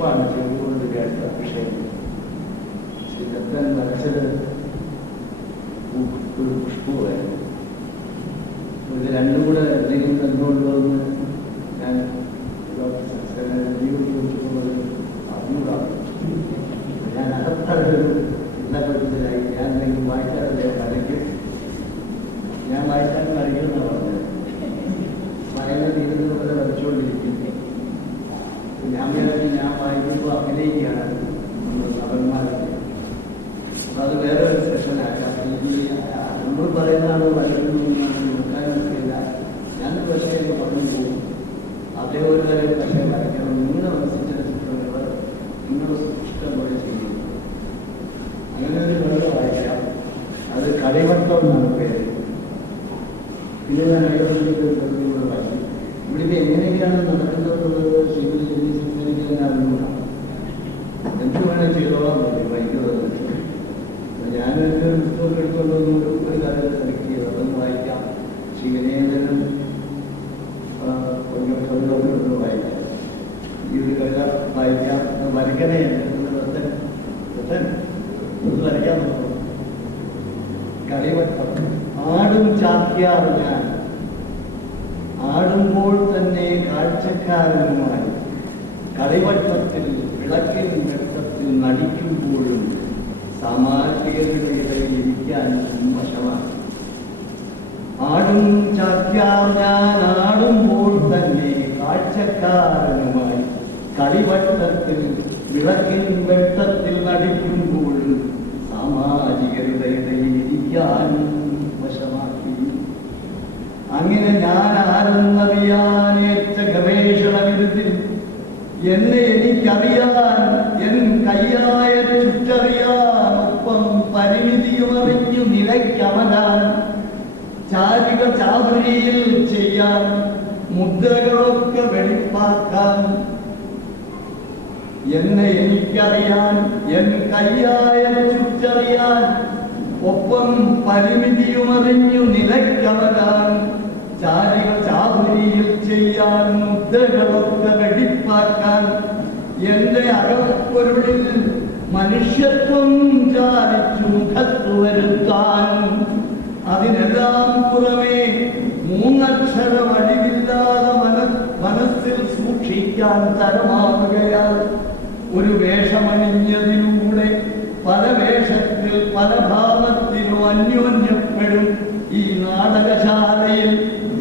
പുഷ്പമാണ് ചെവികൊണ്ട് കേട്ട വിഷയം. ദത്തൻ വരച്ചത് ഒരു പുഷ്പമായിരുന്നു. ഇത് രണ്ടും കൂടെ എന്തെങ്കിലും ബന്ധമുണ്ടോ എന്ന് ഞാൻ അറിഞ്ഞൂടാണ്. ഞാൻ അകത്തൊരു ചിന്താപരത്തിലായി. ഞാൻ എന്തെങ്കിലും വായിച്ചാലേ വരയ്ക്കും. ഞാൻ വായിച്ചാൽ വരയ്ക്കുമെന്നാണ് പറഞ്ഞത്. വായന തീരുന്നതുപോലെ വരച്ചുകൊണ്ടിരിക്കുന്നു. ഞാൻ വിചാരിച്ചു ഞാൻ വായിക്കുമ്പോൾ അഭിനയിക്കുകയാണ് നമ്മൾ നടന്മാരൊക്കെ. അപ്പം അത് വേറെ ഒരു സെഷനാക്കാം. നമ്മൾ പറയുന്നതാണ് വരയ്ക്കുന്നതാണ് നോക്കാനൊക്കെയില്ല. ഞാൻ പക്ഷേ പറഞ്ഞു പോകും. അതേപോലെ വരെ പക്ഷേ വരയ്ക്കണം. നിങ്ങളുടെ മനസ്സിച്ച ചിത്രങ്ങൾ നിങ്ങൾ ഇഷ്ടം പോലെ ചെയ്യുന്നു. അങ്ങനെ ഒരു വേറെ വായിക്കാം. അത് കളിവട്ടം എന്നാണ് പേര്. പിന്നെ ഞാൻ അയോധ്യയുടെ വായിക്കും. ഇവിടെ എങ്ങനെയൊക്കെയാണ് നടക്കുന്നത് അറിഞ്ഞൂടാ. എന്ത് വേണേൽ ചെയ്തോളാൻ പറ്റും വായിക്കുന്നത്. ഞാനൊരു പുസ്തകം എടുത്തുകൊണ്ടൊന്നും ഒരു കാര്യം സെലക്ട് ചെയ്തു. അതൊന്ന് വായിക്കാം. ശിവനേന്ദ്രനും കവിതകളൊന്ന് വായിക്കാം. ഈ ഒരു കവിത വായിക്കാം. വരയ്ക്കണേ ഒന്ന് വരയ്ക്കാൻ നോക്കണം. കളിവട്ടം. ആടും ചാക്യാർ ഞാൻ, ആടുമ്പോൾ തന്നെ കാഴ്ചക്കാരനുമായി കളിവട്ടത്തിൽ വിളക്കിൻ വെട്ടത്തിൽ നടിക്കുമ്പോഴും സാമാജികരുടെ ഇടയിൽ ഇരിക്കാൻ വശമാണ്. ആടും ചാക്യാർ ഞാൻ, ആടുമ്പോൾ തന്നെ കാഴ്ചക്കാരനുമായി കളിവട്ടത്തിൽ വിളക്കിൻ വെട്ടത്തിൽ നടിക്കുമ്പോഴും സാമാജികരുടെ ഇടയിൽ ഇരിക്കാൻ വശമാക്കി. അങ്ങനെ ഞാൻ ആരെന്നറിയാനേറ്റ ഗവേഷണ വിരുദ്ധത്തിൽ എന്നെ എനിക്കറിയാൻ, എൻ കയ്യായ ചുറ്ററിയാൻ, ഒപ്പം പരിമിതിയുമറിഞ്ഞു നിലയ്ക്കമരാൻ, ചാരിക ചാതുരിയിൽ ചെയ്യാൻ, മുദ്രകളൊക്കെ വെളിപ്പാക്കാൻ. എന്നെ എനിക്കറിയാൻ, എൻ കയ്യായ ചുറ്ററിയാൻ, ഒപ്പം പരിമിതിയുമറിഞ്ഞു നിലയ്ക്കമരാൻ, ചാരിക ചാതുരിയിൽ ചെയ്യാൻ, മുദ്രകളൊക്കെ വെടിപ്പാക്കാൻ. എന്റെ അകപ്പൊരുളിൽ മനുഷ്യത്വം ചാലിച്ചു മുഖത്തു വരുത്താൻ. അതിനെല്ലാം പുറമേ മൂന്നക്ഷര വഴിവില്ലാതെ മനസ്സിൽ സൂക്ഷിക്കാൻ തരമാവുകയാൽ ഒരു വേഷമണിഞ്ഞതിലൂടെ പല വേഷത്തിൽ പല ഭാവത്തിലും അന്യോന്യപ്പെടും ഈ നാടകശാലയിൽ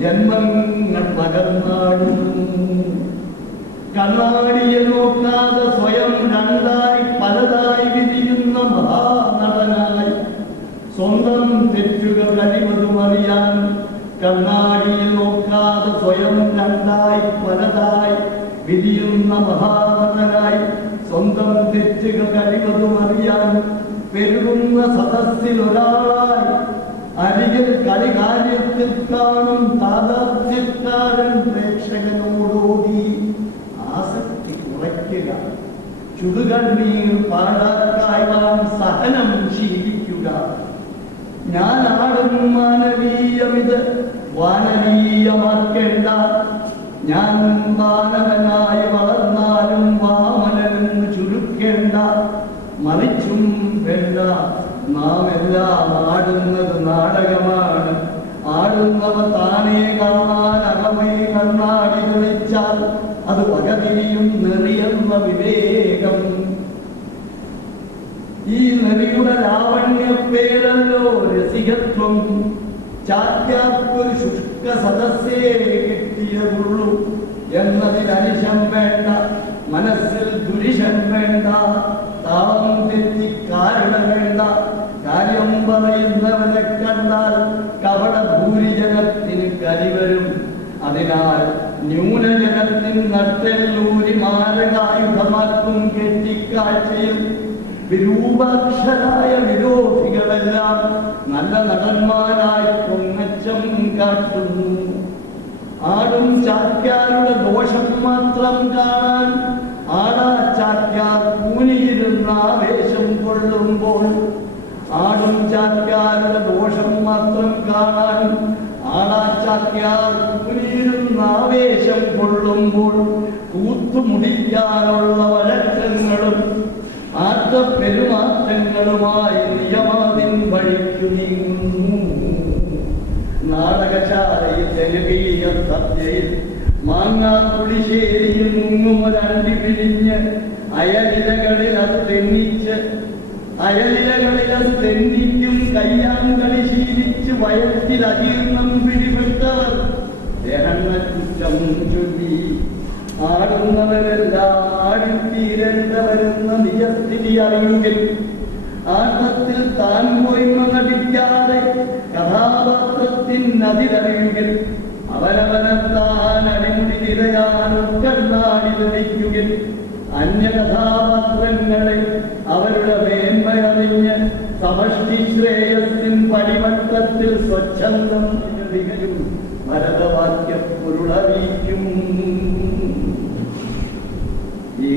ജന്മങ്ങൾ പകർന്നാടുന്നു. കണ്ണാടിയെ നോക്കാതെ സ്വയം രണ്ടായി പലതായി വിരിയുന്ന മഹാനടനായി സ്വന്തം തെറ്റുകൾ കഴിവതും അറിയാൻ. കണ്ണാടിയിൽ നോക്കാതെ സ്വയം രണ്ടായി പലതായി വിരിയുന്ന മഹാനടനായി സ്വന്തം തെറ്റുകൾ കഴിവതും അറിയാൻ പെരുകുന്ന സദസ്സിൽ ഒരാളായി അരികിൽ കളികാര്യത്തിൽ കാണും താതാർത്ഥ്യക്കാരൻ പ്രേക്ഷകനോടോടി ആസക്തി കുറയ്ക്കുക. ചുടുകണ്ണീർ പാഴാക്കായ്വാൻ സഹനം ശീലിക്കുക. ഞാൻ ആടും മാനവീയമിത് വാനവീയമാക്കേണ്ട. ഞാൻ വാനവനായി വളർന്നാലും വാമനെന്ന് ചുരുക്കേണ്ട. മറിച്ചും വേണ്ട, നാം എല്ലാം ആടുന്നത് നാടകമാണ്. ആടുന്നവ താനേ കാണാൻ അകമേ കണ്ണാടി കളിച്ചാൽ അത് പകതിരിയും നെറിയെന്ന വിവേകം. ഈ നെറിയുടെ ലാവണ്യപ്പേരല്ലോ രസികത്വം. ചാക്യാർക്കൊരു ശുഷ്ക സദസ്സേ കിട്ടിയതുള്ളൂ എന്നതിനരിശം വേണ്ട. മനസ്സിൽ ദുരിശം വേണ്ട. താളം തെറ്റി കാരണം വേണ്ട. കാര്യം പറയുന്നവനെ കണ്ടാൽ കപട ഭൂരിജനത്തിന് കരിവരും. അതിനാൽ ന്യൂനജനത്തിന് നട്ടെല്ലൂരി മാരകായുധമാക്കും കെട്ടിക്കാഴ്ചയിൽ വിരൂപാക്ഷരായ വിരോധികളെല്ലാം നല്ല നടന്മാരായി പൊങ്ങച്ചം കാട്ടുന്നു. ആടും ചാക്യാരുടെ ദോഷം മാത്രം കാണാൻ ആടാ ചാക്യാർ കൂനിയിരുന്ന ആവേശം കൊള്ളുമ്പോൾ. ആടും ചാക്യാരുടെ ദോഷം മാത്രം കാണാൻ ആടാ ചാക്യാർ കൂനിയിരുന്ന ആവേശം കൊള്ളുമ്പോൾ കൂത്തുമുടിക്കാനുള്ള വഴക്കങ്ങളും ആർത്തപ്പെരുമാറ്റങ്ങളുമായി നിയമാതിൻ വഴിക്കു നീങ്ങുന്നു. നാടകശാലയിൽ തെലുഗീയ സദ്യയിൽ മാങ്ങാപ്പുളിശ്ശേരിയിൽ മുങ്ങുമൊരണ്ടി പിരിഞ്ഞ് അയലിലകളിൽ അത് തെന്നിക്കും കയ്യാങ്കളി ശീലിച്ച് വയറ്റിൽ അജീർണം പിടിപെട്ടവർ ദേഹങ്ങൾ കുറ്റം ചൊല്ലി ആടുന്നവരെല്ലാം ആടിത്തീരേണ്ടവരെന്ന നിജസ്ഥിതി അറിയുകിൽ ആട്ടത്തിൽ താൻ പോയ്മ നടിക്കാതെ കഥാപാത്രത്തിനതിരറിയുകിൽ അവനവനെത്താൻ അടിമുടി നിരയാൻ കണ്ണാടി തെളിക്കുകിൽ അന്യകഥാപാത്രങ്ങളെ അവരുടെ മേന്മയറിഞ്ഞ് സമഷ്ടി ശ്രേയസിൻ പടിമട്ടത്തിൽ സ്വച്ഛന്തം തികയും ഭരതവാക്യ പൊരുളറിയിക്കും. ഈ